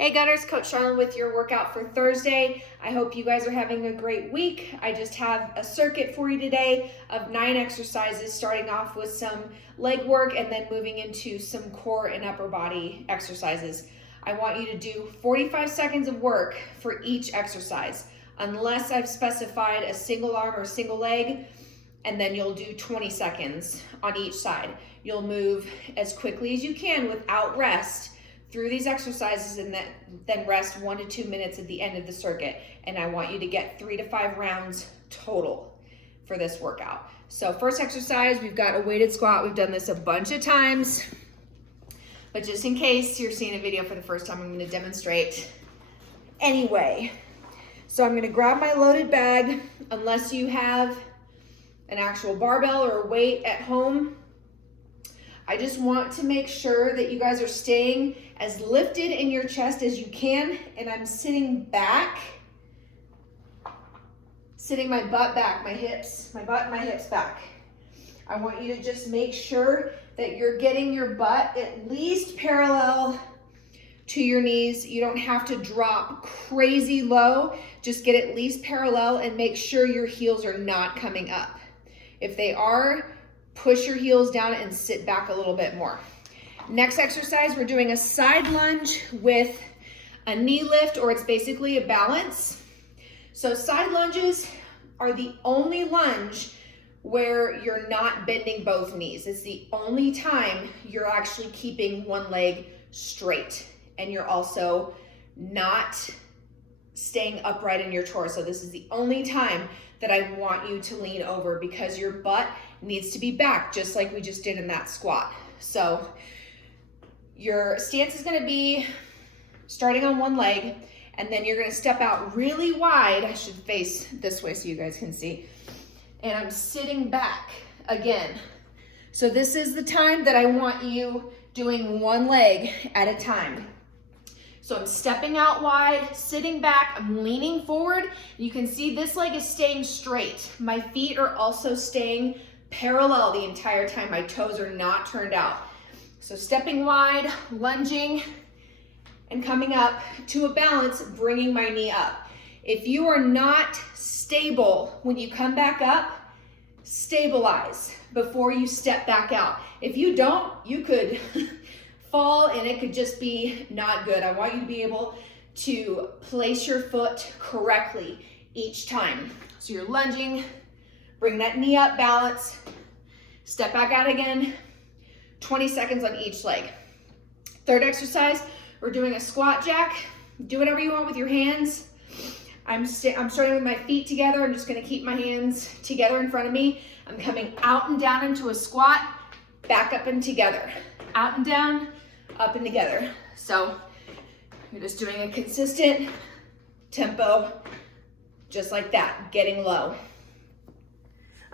Hey Gunners, Coach Shar with your workout for Thursday. I hope you guys are having a great week. I just have a circuit for you today of 9 exercises, starting off with some leg work and then moving into some core and upper body exercises. I want you to do 45 seconds of work for each exercise, unless I've specified a single arm or single leg, and then you'll do 20 seconds on each side. You'll move as quickly as you can without rest through these exercises, and then rest 1 to 2 minutes at the end of the circuit. And I want you to get 3 to 5 rounds total for this workout. So first exercise, we've got a weighted squat. We've done this a bunch of times, but just in case you're seeing a video for the first time, I'm gonna demonstrate anyway. So I'm gonna grab my loaded bag, unless you have an actual barbell or a weight at home. I just want to make sure that you guys are staying as lifted in your chest as you can, and I'm sitting back, sitting my butt back, my butt and my hips back. I want you to just make sure that you're getting your butt at least parallel to your knees. You don't have to drop crazy low, just get at least parallel and make sure your heels are not coming up. If they are, push your heels down and sit back a little bit more. Next exercise, we're doing a side lunge with a knee lift, or it's basically a balance. So side lunges are the only lunge where you're not bending both knees. It's the only time you're actually keeping one leg straight, and you're also not staying upright in your torso. This is the only time that I want you to lean over, because your butt needs to be back, just like we just did in that squat. So your stance is gonna be starting on one leg, and then you're gonna step out really wide. I should face this way so you guys can see. And I'm sitting back again. So this is the time that I want you doing one leg at a time. So I'm stepping out wide, sitting back, I'm leaning forward. You can see this leg is staying straight. My feet are also staying parallel the entire time. My toes are not turned out. So stepping wide, lunging, and coming up to a balance, bringing my knee up. If you are not stable when you come back up, stabilize before you step back out. If you don't, you could fall and it could just be not good. I want you to be able to place your foot correctly each time. So you're lunging, bring that knee up, balance, step back out again, 20 seconds on each leg. Third exercise, we're doing a squat jack. Do whatever you want with your hands. I'm starting with my feet together. I'm just gonna keep my hands together in front of me. I'm coming out and down into a squat, back up and together. Out and down, up and together. So you're just doing a consistent tempo, just like that, getting low.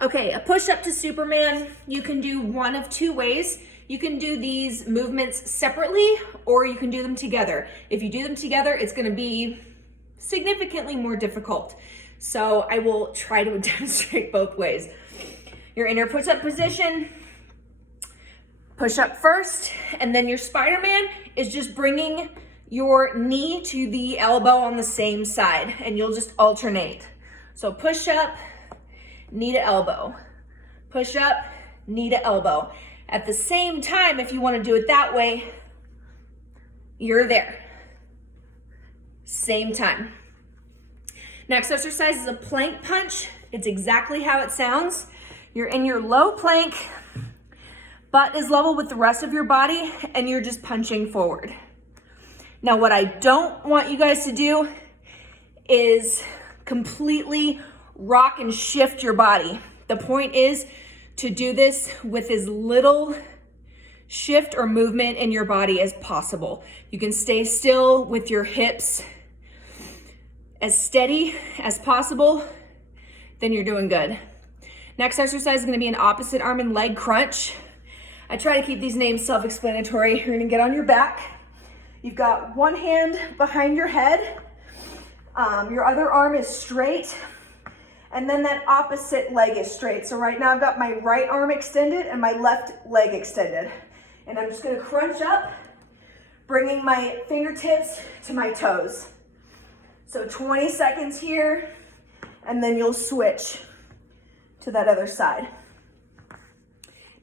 Okay, a push-up to Superman, you can do one of two ways. You can do these movements separately, or you can do them together. If you do them together, it's gonna be significantly more difficult. So I will try to demonstrate both ways. You're in your push-up position, push up first, and then your Spider-Man is just bringing your knee to the elbow on the same side, and you'll just alternate. So push up, knee to elbow, push up, knee to elbow. At the same time, if you want to do it that way, you're there. Same time. Next exercise is a plank punch. It's exactly how it sounds. You're in your low plank, butt is level with the rest of your body, and you're just punching forward. Now, what I don't want you guys to do is completely rock and shift your body. The point is to do this with as little shift or movement in your body as possible. You can stay still with your hips as steady as possible, then you're doing good. Next exercise is gonna be an opposite arm and leg crunch. I try to keep these names self-explanatory. You're gonna get on your back. You've got one hand behind your head. Your other arm is straight. And then that opposite leg is straight. So right now I've got my right arm extended and my left leg extended. And I'm just gonna crunch up, bringing my fingertips to my toes. So 20 seconds here, and then you'll switch to that other side.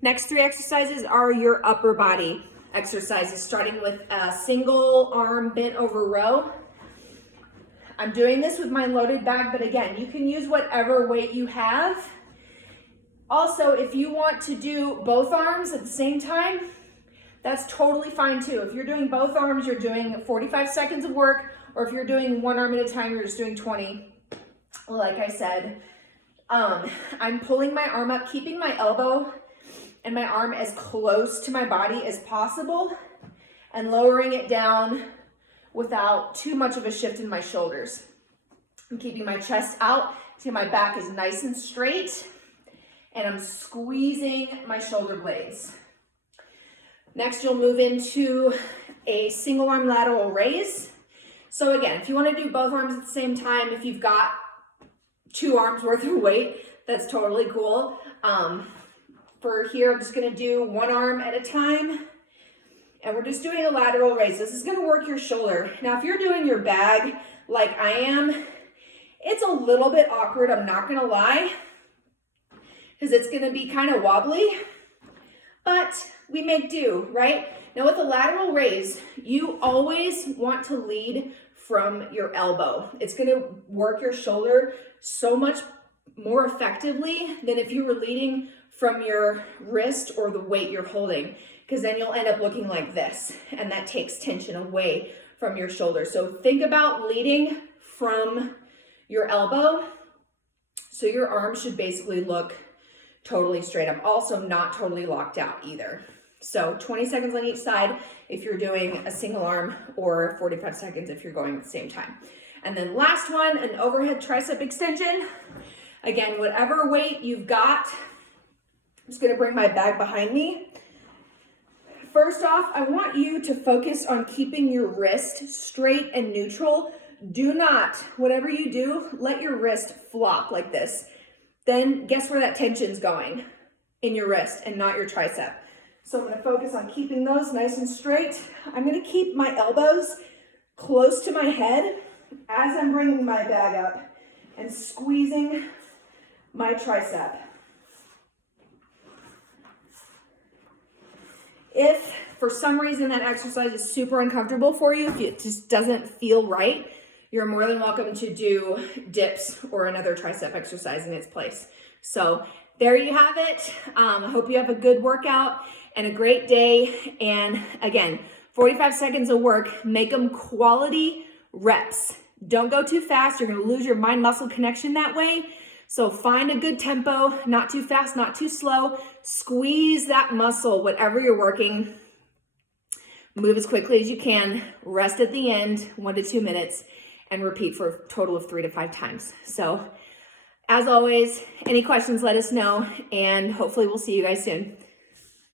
Next 3 exercises are your upper body exercises, starting with a single arm bent over row. I'm doing this with my loaded bag, but again, you can use whatever weight you have. Also, if you want to do both arms at the same time, that's totally fine too. If you're doing both arms, you're doing 45 seconds of work, or if you're doing one arm at a time, you're just doing 20. Like I said, I'm pulling my arm up, keeping my elbow and my arm as close to my body as possible, and lowering it down without too much of a shift in my shoulders. I'm keeping my chest out so my back is nice and straight, and I'm squeezing my shoulder blades. Next, you'll move into a single arm lateral raise. So again, if you want to do both arms at the same time, if you've got 2 arms worth of weight, that's totally cool. For here, I'm just going to do 1 arm at a time, and we're just doing a lateral raise. This is going to work your shoulder. Now, if you're doing your bag like I am, it's a little bit awkward, I'm not going to lie, because it's going to be kind of wobbly, but we make do, right? Now, with a lateral raise, you always want to lead from your elbow. It's going to work your shoulder so much more effectively than if you were leading from your wrist or the weight you're holding, because then you'll end up looking like this, and that takes tension away from your shoulder. So think about leading from your elbow, so your arm should basically look totally straight up. Also not totally locked out either. So 20 seconds on each side if you're doing a single arm, or 45 seconds if you're going at the same time. And then last one, an overhead tricep extension. Again, whatever weight you've got, I'm just gonna bring my bag behind me. First off, I want you to focus on keeping your wrist straight and neutral. Do not, whatever you do, let your wrist flop like this. Then guess where that tension's going? In your wrist and not your tricep. So I'm gonna focus on keeping those nice and straight. I'm gonna keep my elbows close to my head as I'm bringing my bag up and squeezing my tricep. If for some reason that exercise is super uncomfortable for you, if it just doesn't feel right, you're more than welcome to do dips or another tricep exercise in its place. So there you have it. I hope you have a good workout and a great day. And again, 45 seconds of work, make them quality reps. Don't go too fast. You're gonna lose your mind-muscle connection that way. So find a good tempo, not too fast, not too slow. Squeeze that muscle, whatever you're working. Move as quickly as you can. Rest at the end, 1 to 2 minutes, and repeat for a total of 3 to 5 times. So as always, any questions, let us know, and hopefully we'll see you guys soon.